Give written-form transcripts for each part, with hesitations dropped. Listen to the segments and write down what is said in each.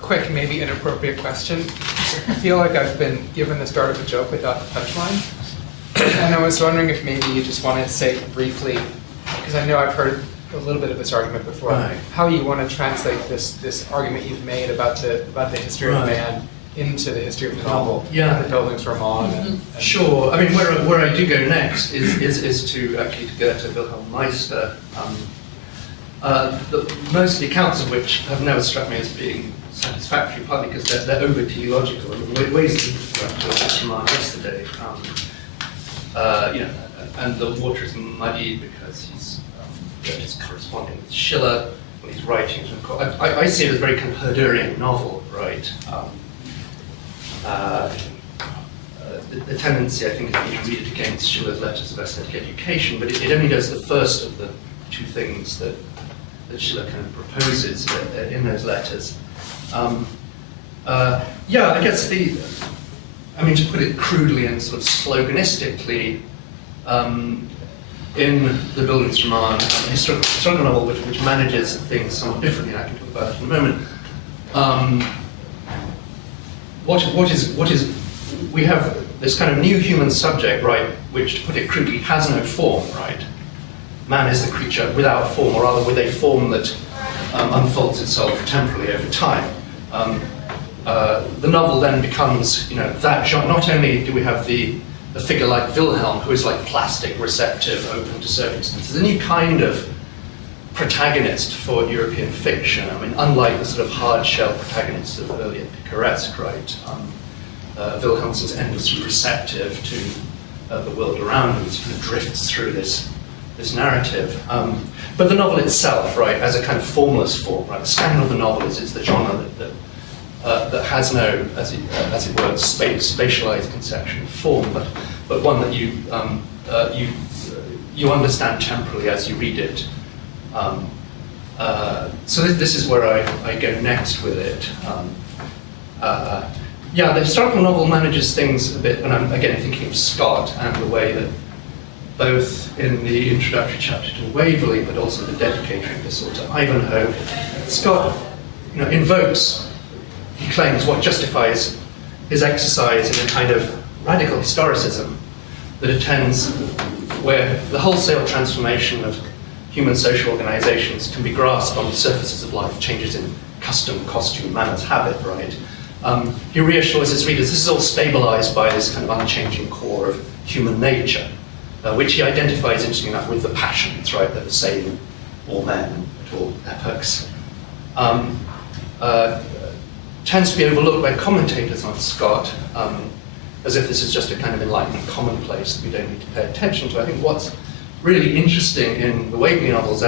quick, maybe inappropriate question. I feel like I've been given the start of a joke without the punchline. And I was wondering if maybe you just want to say briefly, because I know I've heard a little bit of this argument before, Right. how you want to translate this argument you've made about the history of man into the history of the novel, Yeah. the buildings Roman. And Sure. I mean, where I do go next is to actually to go to Wilhelm Meister. Most of the accounts of which have never struck me as being satisfactory, partly because they're over teleological. I mean, ways that we talked about yesterday. And the water is muddied because he's corresponding with Schiller when he's writing. I see it as a very kind of Herderian novel, right? The tendency, I think, is to read it against Schiller's letters of aesthetic education, but it only does the first of the two things that Schiller kind of proposes in those letters. I guess to put it crudely and sort of sloganistically, in the Bildungsroman, a historical novel which manages things somewhat differently, and I can talk about it in a moment. We have this kind of new human subject, right, which, to put it crudely, has no form, right? Man is the creature without form, or rather with a form that unfolds itself temporally over time. The novel then becomes, that genre. Not only do we have the figure like Wilhelm, who is like plastic, receptive, open to circumstances, a new kind of protagonist for European fiction. I mean, unlike the sort of hard-shell protagonists of earlier picaresque, right? Wilhelm's endlessly receptive to the world around him. He kind of drifts through this narrative. But the novel itself, right, as a kind of formless form, right? The standard of the novel is the genre that has no, as it were, spatialized conception of form, but one that you understand temporally as you read it. So this is where I go next with it. The historical novel manages things a bit, when I'm again thinking of Scott and the way that both in the introductory chapter to Waverley, but also the dedicatory epistle to Ivanhoe, Scott invokes, he claims, what justifies his exercise in a kind of radical historicism that attends where the wholesale transformation of human social organizations can be grasped on the surfaces of life, changes in custom, costume, manners, habit, right? He reassures his readers this is all stabilized by this kind of unchanging core of human nature, which he identifies, interestingly enough, with the passions, right? They're the same in all men at all epochs. Tends to be overlooked by commentators on Scott, as if this is just a kind of enlightenment commonplace that we don't need to pay attention to. I think what's really interesting in the Waverley novels,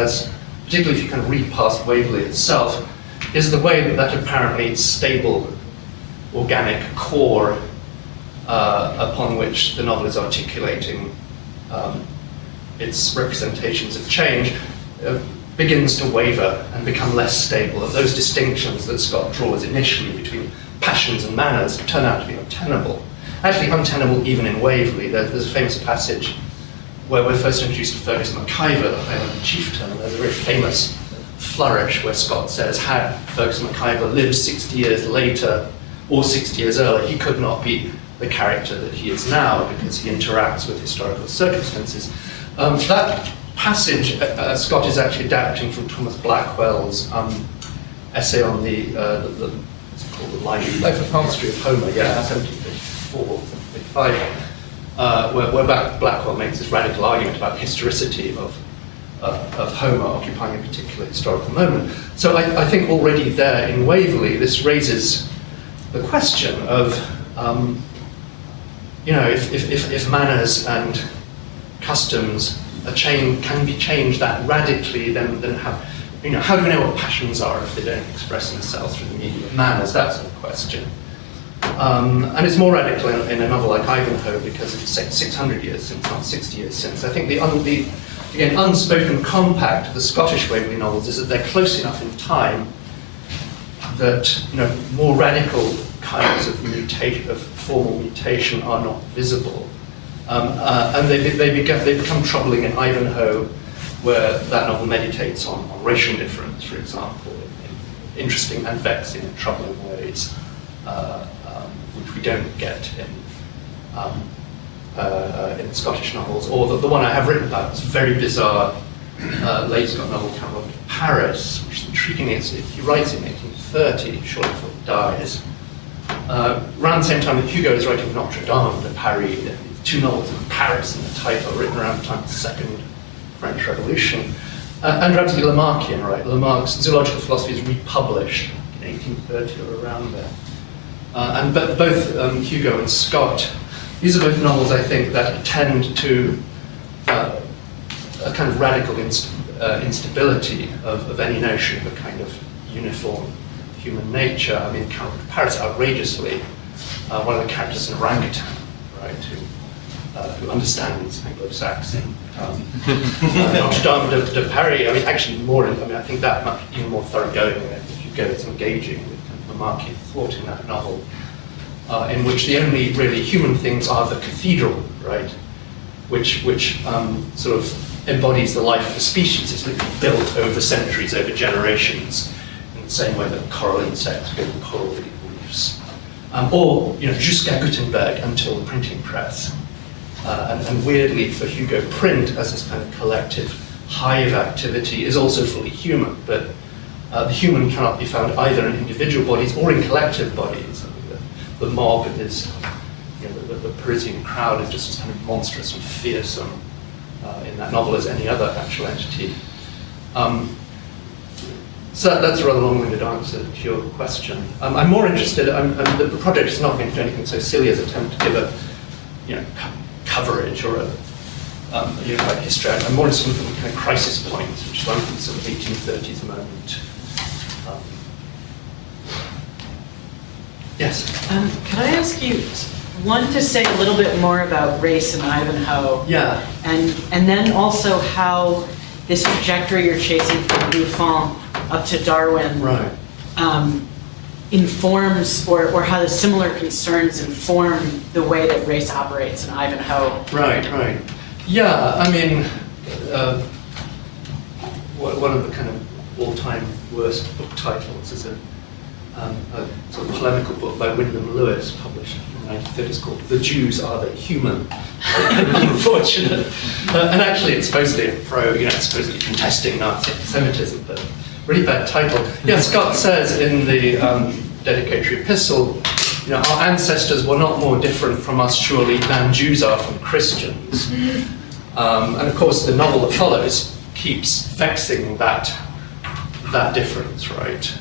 particularly if you kind of read past Waverley itself, is the way that apparently stable, organic core upon which the novel is articulating its representations of change begins to waver and become less stable. Those distinctions that Scott draws initially between passions and manners turn out to be untenable. Actually untenable even in Waverley. There's a famous passage where we're first introduced to Fergus MacIver, the Highland chieftain, and there's a very famous flourish where Scott says, had Fergus MacIver lived 60 years later or 60 years earlier, he could not be the character that he is now because he interacts with historical circumstances. That passage Scott is actually adapting from Thomas Blackwell's essay on what's it called, the life of Homer. History of Homer, 1754, 1755, where Blackwell makes this radical argument about the historicity of Homer occupying a particular historical moment. So I think already there in Waverley, this raises the question of, if manners and customs can be changed that radically, then how do we know what passions are if they don't express themselves through the medium of manners? That's the question. And it's more radical in a novel like Ivanhoe because it's 600 years since, not 60 years since. I think the again, unspoken compact of the Scottish Waverley novels is that they're close enough in time that more radical kinds of mutation, of formal mutation, are not visible, and they become troubling in Ivanhoe, where that novel meditates on racial difference, for example, interesting and vexing and troubling ways, which we don't get in the Scottish novels. Or the one I have written about is a very bizarre late Scott novel, Count Robert of Paris, which is intriguing. He writes in 1830, shortly before he dies. Around the same time that Hugo is writing Notre Dame de Paris, two novels in Paris in the title, written around the time of the Second French Revolution. And relatively Lamarckian, right? Lamarck's zoological philosophy is republished in 1830 or around there. And both Hugo and Scott, these are both novels, I think, that attend to a kind of radical instability of any notion of a kind of uniform human nature. I mean, Count of Paris, outrageously, one of the characters in Orangutan, right, who understands Anglo-Saxon. Notre Dame de Paris, I mean, actually more, I think that much even more thoroughgoing if Hugo is engaging with kind of Lamarckian thought in that novel, in which the only really human things are the cathedral, right, which sort of embodies the life of a species. It's literally built over centuries, over generations, in the same way that coral insects build coral reefs. Or, jusqu'à Gutenberg, until the printing press. And weirdly for Hugo, print as this kind of collective hive activity is also fully human, but the human cannot be found either in individual bodies or in collective bodies. I mean, the mob is, the Parisian crowd is just as kind of monstrous and fearsome in that novel as any other actual entity. So that's a rather long-winded answer to your question. I'm more interested, the project is not going to do anything so silly as attempt to give a, coverage or a unified history. I'm more interested in the kind of crisis points, which run from the sort of 1830s moment. Yes? Can I ask you, one, to say a little bit more about race and Ivanhoe? Yeah. And then also how this trajectory you're chasing from Buffon up to Darwin Right. Informs, or how the similar concerns inform the way that race operates in Ivanhoe. Right. Yeah, I mean, one of the kind of all-time worst book titles is a sort of polemical book by Wyndham Lewis, published in the 1930s, called "The Jews Are They Human?" Unfortunate. And actually, it's supposedly supposedly contesting Nazi anti-Semitism, but really bad title. Yeah, Scott says in the dedicatory epistle, our ancestors were not more different from us, surely, than Jews are from Christians. And of course, the novel that follows keeps vexing that difference, right?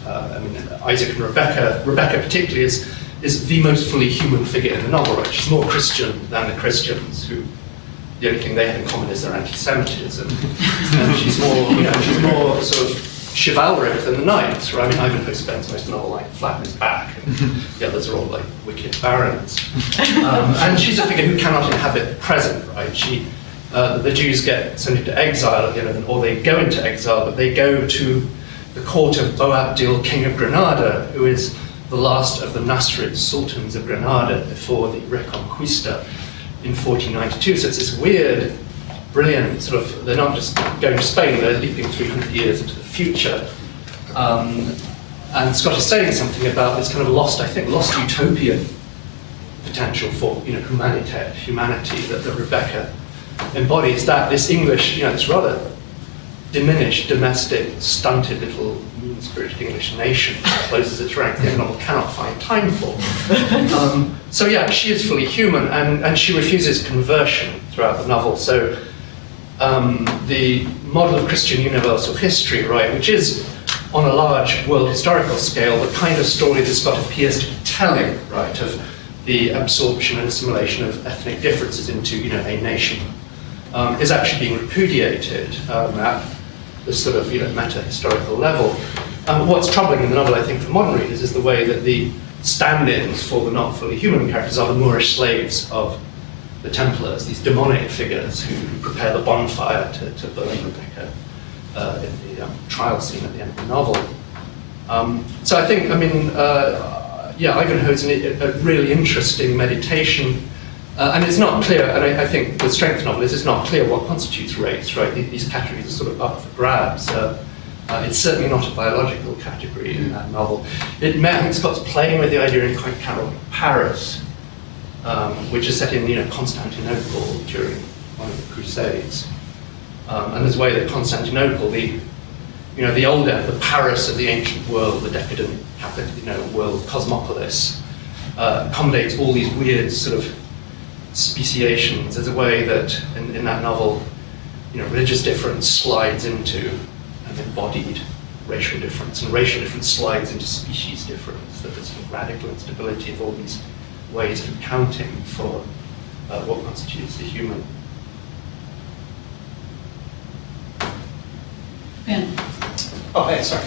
Isaac and Rebecca particularly is the most fully human figure in the novel, right? She's more Christian than the Christians, who the only thing they have in common is their anti-Semitism. And she's more sort of chivalric than the knights, right? Ivanhoe spends most of the novel flat on his back, and the others are all wicked barons. And she's a figure who cannot inhabit the present, right? The Jews get sent into exile, or they go into exile, but they go to the court of Boabdil, king of Granada, who is the last of the Nasrid sultans of Granada before the Reconquista in 1492. So it's this weird, brilliant sort of, they're not just going to Spain, they're leaping 300 years into the future. And Scott is saying something about this kind of lost utopian potential for humanity that Rebecca embodies, that this English, this rather diminished, domestic, stunted little mean-spirited English nation closes its ranks, the novel cannot find time for. So yeah, she is fully human, and she refuses conversion throughout the novel. So the model of Christian universal history, right, which is on a large world historical scale the kind of story that Scott appears to be telling, right, of the absorption and assimilation of ethnic differences into, a nation, is actually being repudiated at this sort of, meta-historical level. What's troubling in the novel, I think, for modern readers is the way that the stand-ins for the not fully human characters are the Moorish slaves of the Templars, these demonic figures who prepare the bonfire to burn Rebecca in the trial scene at the end of the novel. So I think, Ivanhoe's a really interesting meditation, and it's not clear, and I think the strength of the novel is it's not clear what constitutes race, right? These categories are sort of up for grabs. It's certainly not a biological category in that novel. I think Scott's playing with the idea in quite kind of Paris, which is set in Constantinople during one of the Crusades. And there's a way that Constantinople, the the Paris of the ancient world, the decadent world, cosmopolis, accommodates all these weird sort of speciations. There's a way that in that novel, religious difference slides into an embodied racial difference, and racial difference slides into species difference. That there's sort of radical instability of all these ways of accounting for what constitutes the human. Ben. Oh, hey, sorry.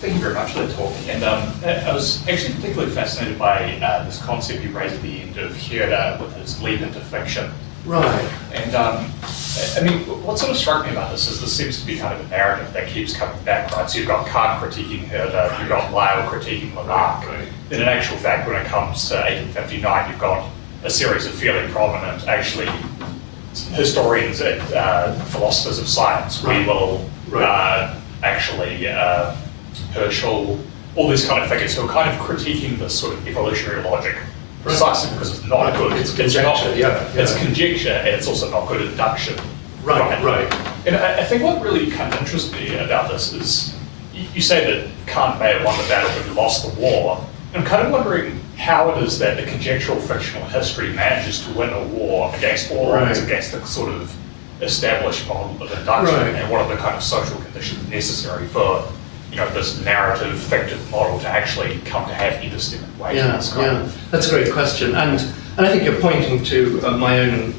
Thank you very much for the talk. And I was actually particularly fascinated by this concept you raised at the end of Herder with his leap into fiction. Right. And I mean, what sort of struck me about this is this seems to be kind of a narrative that keeps coming back, right? So you've got Kant critiquing Herder, you've got Lyle critiquing Lamarck. Right. And in actual fact, when it comes to 1859, you've got a series of fairly prominent, actually, historians and philosophers of science. Right. Whewell, Right. Herschel, all these kind of figures who are kind of critiquing this sort of evolutionary logic, Right. precisely because it's not good. It's conjecture, yeah. It's conjecture, and it's also not good induction. Right. And I think what really kind of interests me about this is, you say that Kant may have won the battle but he lost the war. And I'm kind of wondering how it is that the conjectural fictional history manages to win a war against all odds, Right. against the sort of established model of induction, Right. and what are the kind of social conditions necessary for this narrative fictive model to actually come to have epistemic weight in this kind of. That's a great question, and I think you're pointing to my own,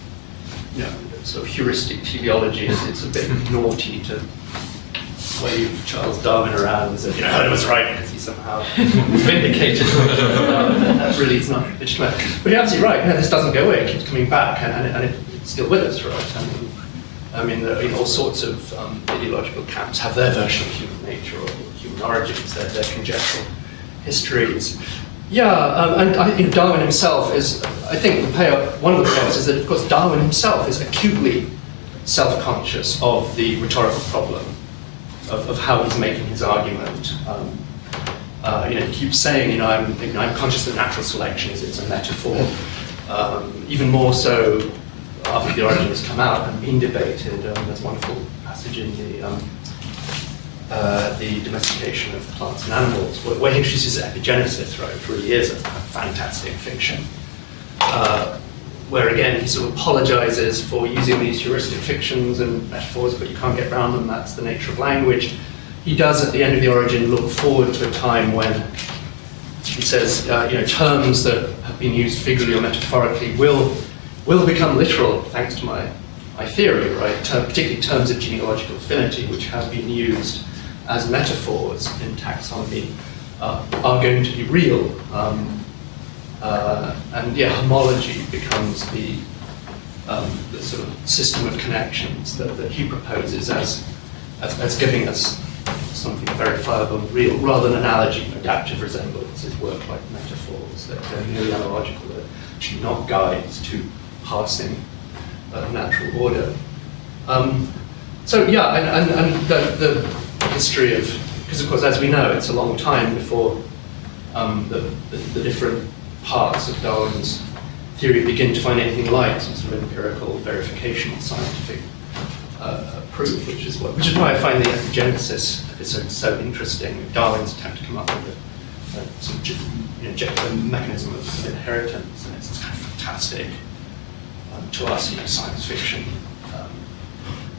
sort of heuristic teleology. It's a bit naughty to wave Charles Darwin around as if Herder was right because he somehow vindicated. That really is not legitimate. But you're absolutely right. This doesn't go away. It keeps coming back, and it's still with us, right? I mean, all sorts of ideological camps have their version of human nature or human origins, their conjectural histories. Yeah, and I think Darwin himself is, I think one of the payoffs is that, of course, Darwin himself is acutely self-conscious of the rhetorical problem, of how he's making his argument. He keeps saying, I'm conscious that natural selection is a metaphor. Even more so after the origin has come out and been debated. There's a wonderful passage in the domestication of plants and animals, where he introduces epigenesis, right, which really is a fantastic fiction. Where again, he sort of apologizes for using these heuristic fictions and metaphors, but you can't get around them, that's the nature of language. He does, at the end of the origin, look forward to a time when, he says, terms that have been used figuratively or metaphorically will become literal, thanks to my theory, right? Particularly terms of genealogical affinity, which have been used as metaphors in taxonomy, are going to be real. Homology becomes the sort of system of connections that he proposes as giving us something verifiable and real, rather than analogy and adaptive resemblances work like metaphors that are merely analogical, that are actually not guides to parsing natural order. And the history of, because of course, as we know, it's a long time before the different parts of Darwin's theory begin to find anything like some sort of empirical verification or scientific proof, which is why I find the epigenesis episode so interesting. Darwin's attempt to come up with a mechanism of inheritance, and it's kind of fantastic to us, science fiction.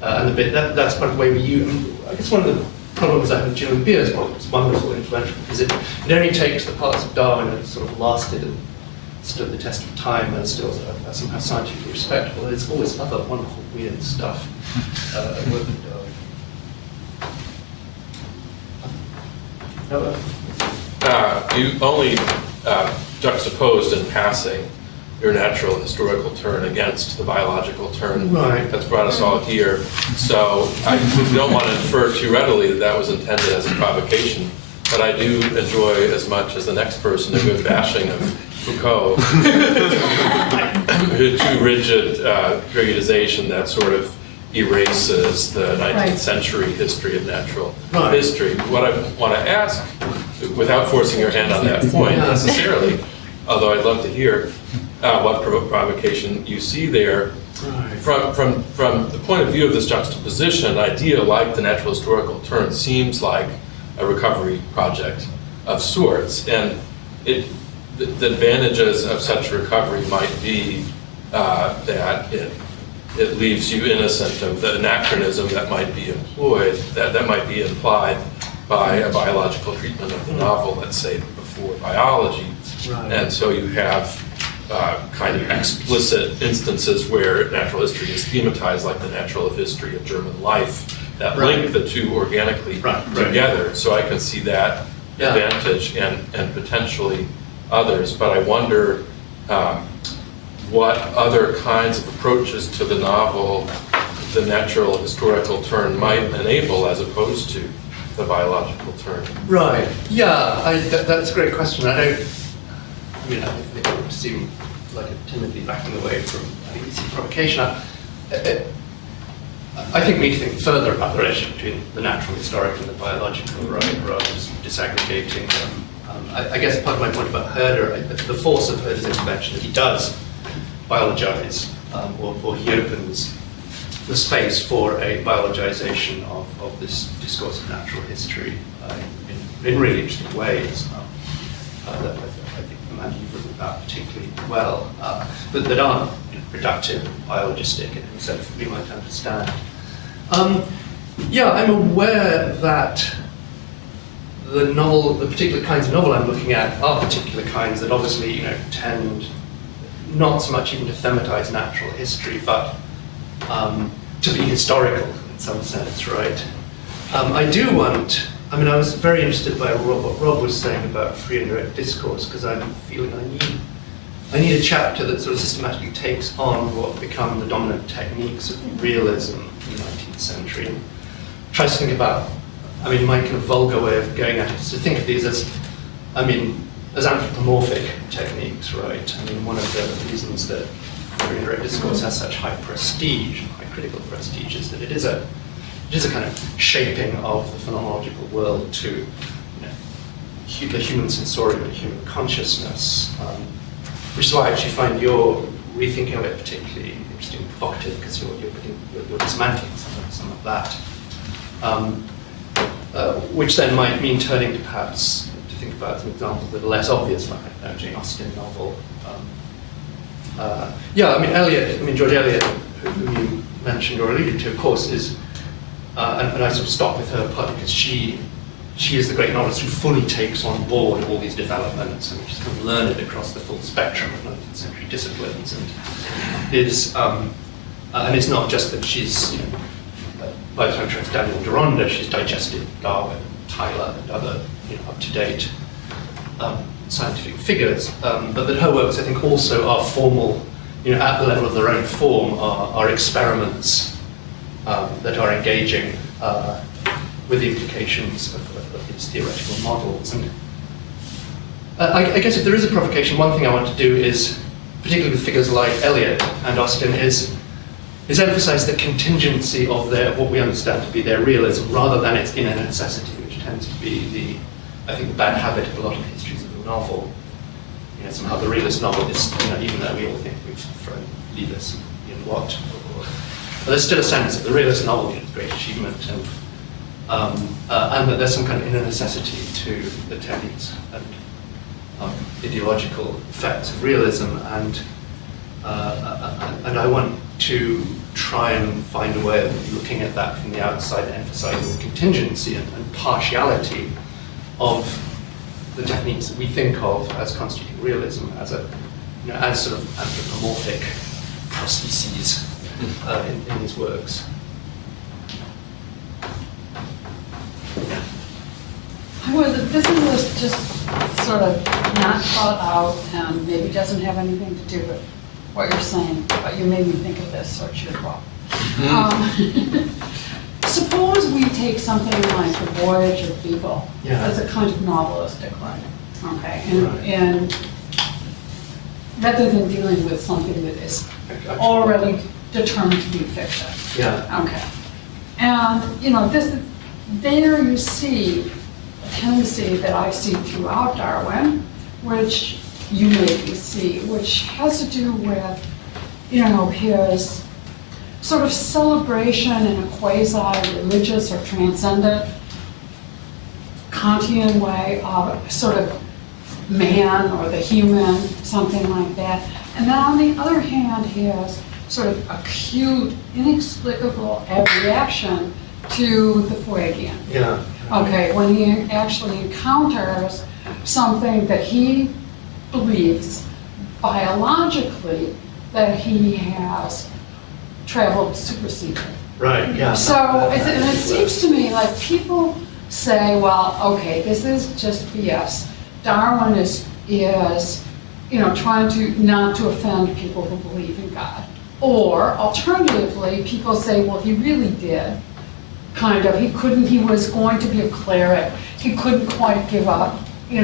And that's part of the way we use. I guess one of the problems I have with Jim Beer is it's wonderful, influential, because it only takes the parts of Darwin that have sort of lasted and stood the test of time and still are somehow scientifically respectable. There's always other wonderful, weird stuff with Darwin. You only juxtaposed in passing your natural historical turn against the biological turn Right. that's brought us all here. So I don't want to infer too readily that that was intended as a provocation, but I do enjoy as much as the next person a good bashing of Foucault, too rigid periodization that sort of erases the 19th Right. century history of natural Right. history. What I want to ask, without forcing your hand on that point Yeah. necessarily, although I'd love to hear what provocation you see there, from the point of view of this juxtaposition, an idea like the natural historical turn seems like a recovery project of sorts. And the advantages of such recovery might be that it leaves you innocent of the anachronism that might be employed, that might be implied by a biological treatment of the novel, let's say, before biology. Right. And so you have kind of explicit instances where natural history is thematized, like the natural history of German life, that link the two organically together. So I can see that advantage and potentially others, but I wonder what other kinds of approaches to the novel the natural historical turn might enable as opposed to the biological turn. Right. Yeah, that's a great question. I mean, I think it would seem like a timidly backing away from, I think it's a provocation. I think we need to think further about the relationship between the natural, historical, and the biological, right, rather than just disaggregating them. I guess part of my point about Herder, the force of Herder's intervention, that he does biologize, or he opens the space for a biologization of this discourse of natural history in really interesting ways. That I think Amanda, you've written about particularly well, that aren't reductive, biologistic in the sense that we might understand. Yeah, I'm aware that the particular kinds of novel I'm looking at are particular kinds that obviously, tend not so much even to thematize natural history, but to be historical in some sense, right? I was very interested by what Rob was saying about free and direct discourse, because I'm feeling I need a chapter that sort of systematically takes on what become the dominant techniques of realism in the 19th century, and tries to think about, my kind of vulgar way of going at it is to think of these as anthropomorphic techniques, right? One of the reasons that free and direct discourse has such high prestige, high critical prestige, is that it is a kind of shaping of the phenomenological world to the human sensorium and human consciousness, which is why I actually find your rethinking of it particularly interesting and provocative, because you're dismantling some of that, which then might mean turning to perhaps to think about some examples that are less obvious, like a Jane Austen novel. George Eliot, whom you mentioned or alluded to, of course, is, and I sort of stop with her partly because she is the great novelist who fully takes on board all these developments, and she's kind of learned across the full spectrum of 19th century disciplines, and and it's not just that she's, by the time she writes Daniel Deronda, she's digested Darwin, Tyler, and other up-to-date scientific figures, but that her works, I think, also are formal, at the level of their own form, are experiments that are engaging with the implications of these theoretical models. And I guess if there is a provocation, one thing I want to do is, particularly with figures like Eliot and Austen, is emphasize the contingency of what we understand to be their realism, rather than its inner necessity, which tends to be the bad habit of a lot of histories of the novel. Somehow the realist novel is, even though we all think we've thrown Leibniz in what, but there's still a sense that the realist novel is a great achievement, and that there's some kind of inner necessity to the techniques and ideological effects of realism, and I want to try and find a way of looking at that from the outside, emphasizing the contingency and partiality of the techniques that we think of as constituting realism, as as sort of anthropomorphic prostheses in his works. Well, this is just sort of not thought out and maybe doesn't have anything to do with what you're saying, but you made me think of this, so cheerful. Suppose we take something like The Voyage of Beagle as a kind of novelistic writing, okay? And rather than dealing with something that is already determined to be fiction. Yeah. Okay. And, there you see a tendency that I see throughout Darwin, which you maybe see, which has to do with, his sort of celebration in a quasi-religious or transcendent Kantian way of sort of man or the human, something like that. And then on the other hand, his sort of acute, inexplicable reaction to the Fuegian. Yeah. Okay, when he actually encounters something that he believes biologically that he has traveled superseded. Right, yeah. So, it seems to me like people say, well, okay, this is just BS. Darwin is trying to not to offend people who believe in God. Or alternatively, people say, well, he really did. He was going to be a cleric. He couldn't quite give up. He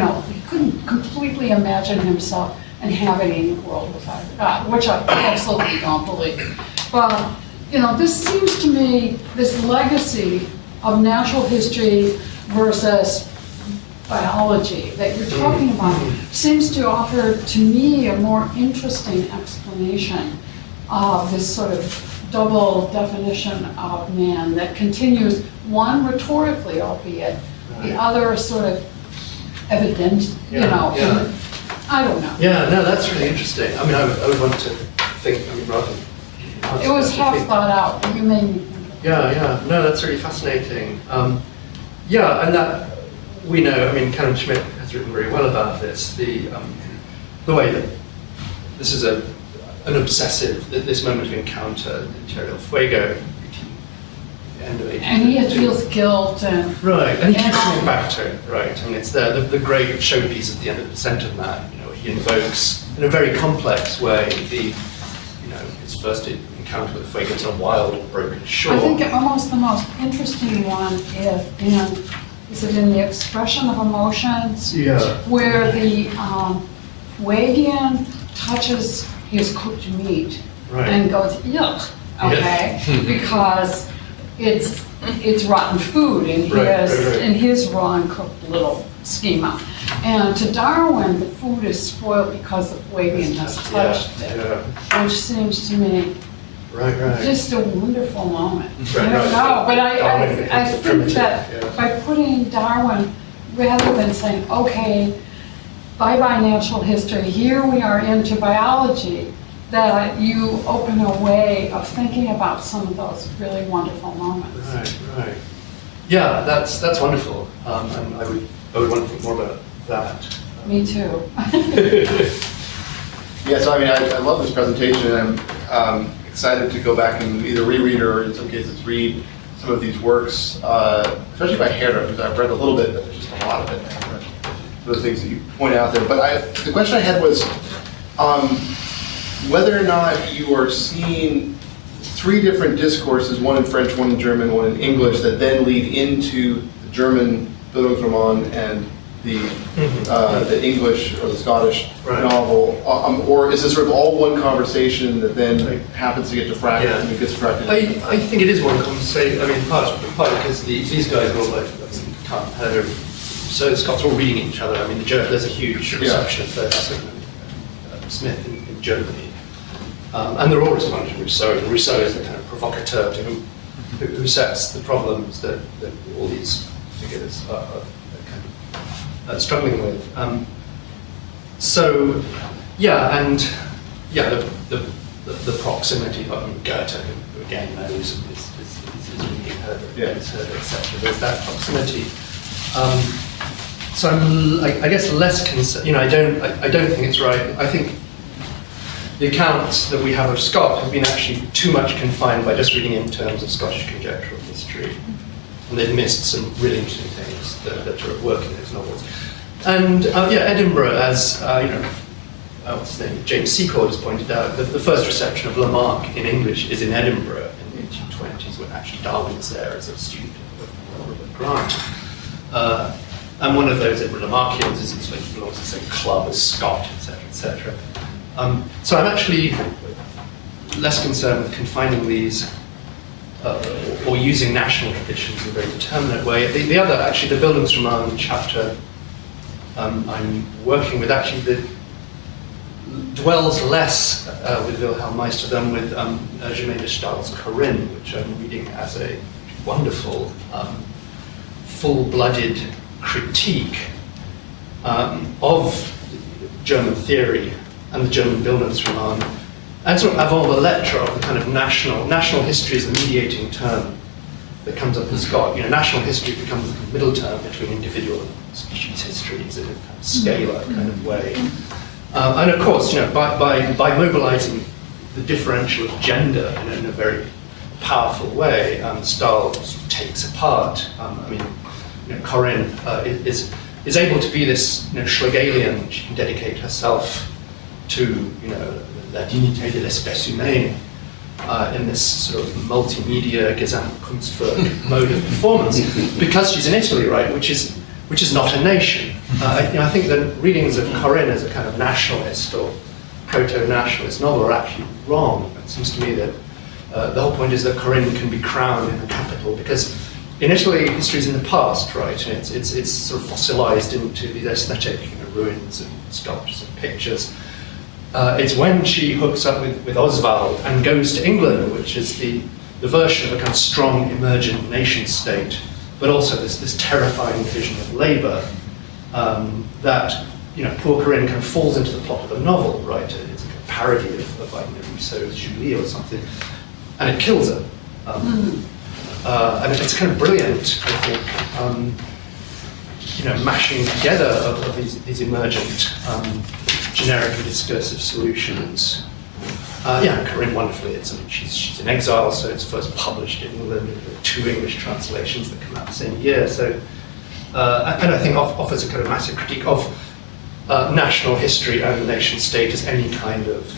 couldn't completely imagine himself inhabiting the world without God, which I absolutely don't believe. But, this seems to me, this legacy of natural history versus biology that you're talking about seems to offer to me a more interesting explanation of this sort of double definition of man that continues, one rhetorically, albeit, the other sort of evident, Yeah. I don't know. Yeah, no, that's really interesting. I mean, I would want to think, rather than It was half thought out, but you made me think. Yeah. No, that's really fascinating. And that we know, Karen Schmidt has written very well about this, the way that this is an obsessive, this moment of encounter, the Tierra del Fuego, the end of 1852. And he feels guilt and... Right, and he keeps coming back to it, right? It's there, the great showpiece at the end of the Descent of Man. He invokes, in a very complex way, his first encounter with Fuego to a wild, broken shore. I think almost the most interesting one is it in the expression of emotions? Yeah. Where the Fuegian touches his cooked meat Right. and goes, yuck, okay? Because it's rotten food in his raw and cooked little schema. And to Darwin, the food is spoiled because the Fuegian has touched it, which seems to me just a wonderful moment. Right, I don't know, but Darwin I becomes think primitive, that by putting Darwin, rather than saying, okay, bye-bye natural history, here we are into biology, that you open a way of thinking about some of those really wonderful moments. Right. Yeah, that's wonderful. And I would want to think more about that. Me too. Yeah, so I love this presentation, and I'm excited to go back and either reread or in some cases read some of these works, especially by Herder, because I've read a little bit, but there's just a lot of it. I haven't read those things that you point out there. But the question I had was whether or not you are seeing three different discourses, one in French, one in German, one in English, that then lead into the German Bildungsroman and the English or the Scottish novel, or is this sort of all one conversation that then happens to get diffracted and it gets diffracted? I think it is one conversation. Part because these guys are all like Kant, Herder, so Scots are all reading each other. There's a huge reception of Ferguson and Smith in Germany, and they're all responding to Rousseau. And Rousseau is the kind of provocateur to who sets the problems that all these figures are struggling with. The proximity of Goethe, who again knows is reading Herder, etc. There's that proximity. So I guess less concerned. I don't think it's right. I think the accounts that we have of Scott have been actually too much confined by just reading in terms of Scottish conjectural history, and they've missed some really interesting things that are at work in those novels. And Edinburgh, as what's his name, James Secord has pointed out, the first reception of Lamarck in English is in Edinburgh in the 1820s, when actually Darwin was there as a student of Robert Grant. And one of those Lamarckians is he belongs to the same club as Scott, etc., etc. So I'm actually less concerned with confining these or using national traditions in a very determinate way. The other, actually, the Bildungsroman chapter I'm working with, actually, dwells less with Wilhelm Meister than with Germaine de Stael's Corinne, which I'm reading as a wonderful, full-blooded critique of German theory and the German Bildungsroman, and sort of avant the lettre of the kind of national history is the mediating term that comes up in Scott. You know, national history becomes the middle term between individual and species histories in a kind of scalar kind of way. And of course, you know, by mobilizing the differential of gender in a very powerful way, Stahl sort of takes apart. I mean, you know, Corinne is able to be this, you know, Schlegelian. She can dedicate herself to, you know, la dignité de l'espèce humaine in this sort of multimedia Gesamtkunstwerk mode of performance, because she's in Italy, right, which is not a nation. You know, I think the readings of Corinne as a kind of nationalist or proto-nationalist novel are actually wrong. It seems to me that the whole point is that Corinne can be crowned in the capital, because in Italy, history is in the past, right? And it's sort of fossilized into these aesthetic, you know, ruins and sculptures and pictures. It's when she hooks up with Oswald and goes to England, which is the version of a kind of strong emergent nation state, but also this terrifying vision of labour, that, you know, poor Corinne kind of falls into the plot of the novel, right? It's a kind of parody of like, you know, Rousseau's Julie or something, and it kills her. And it's kind of brilliant, I think, you know, mashing together of these emergent generic and discursive solutions. Yeah, Corinne wonderfully, she's in exile, so it's first published in England. There are 2 English translations that come out the same year. So, and I think offers a kind of massive critique of national history and the nation state as any kind of,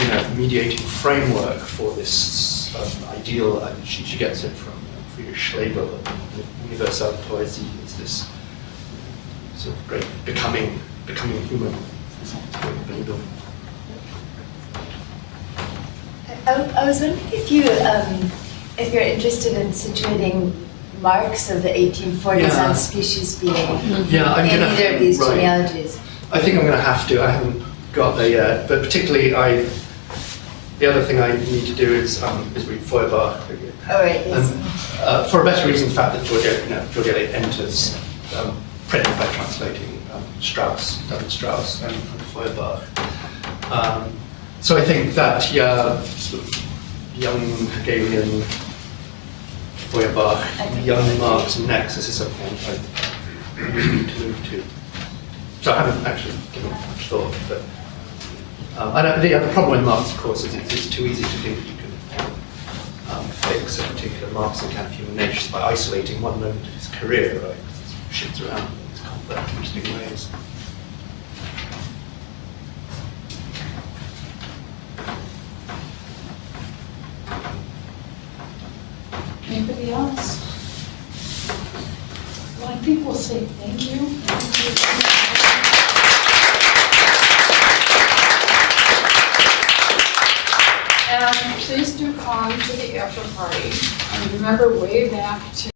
you know, mediating framework for this ideal. She gets it from Friedrich Schlegel, that universal poesy is this sort of great becoming human. I was wondering if you're interested in situating marks of the 1840s on species being in either of these genealogies. I think I'm going to have to. I haven't got there yet, but particularly the other thing I need to do is read Feuerbach. Oh, right, yes. For a better reason, the fact that Georgette enters, printed by translating David Strauss and Feuerbach. So I think that, sort of young Hegelian Feuerbach, young Marx and Nexus is something I really need to move to. So I haven't actually given it much thought, but the problem with Marx, of course, is it's too easy to think that you can fix a particular Marxian kind of human nature by isolating one moment of his career, right? It shifts around in these complex, interesting ways. Anybody else? Well, I think we'll say thank you. And please do come to the after party. And remember way back to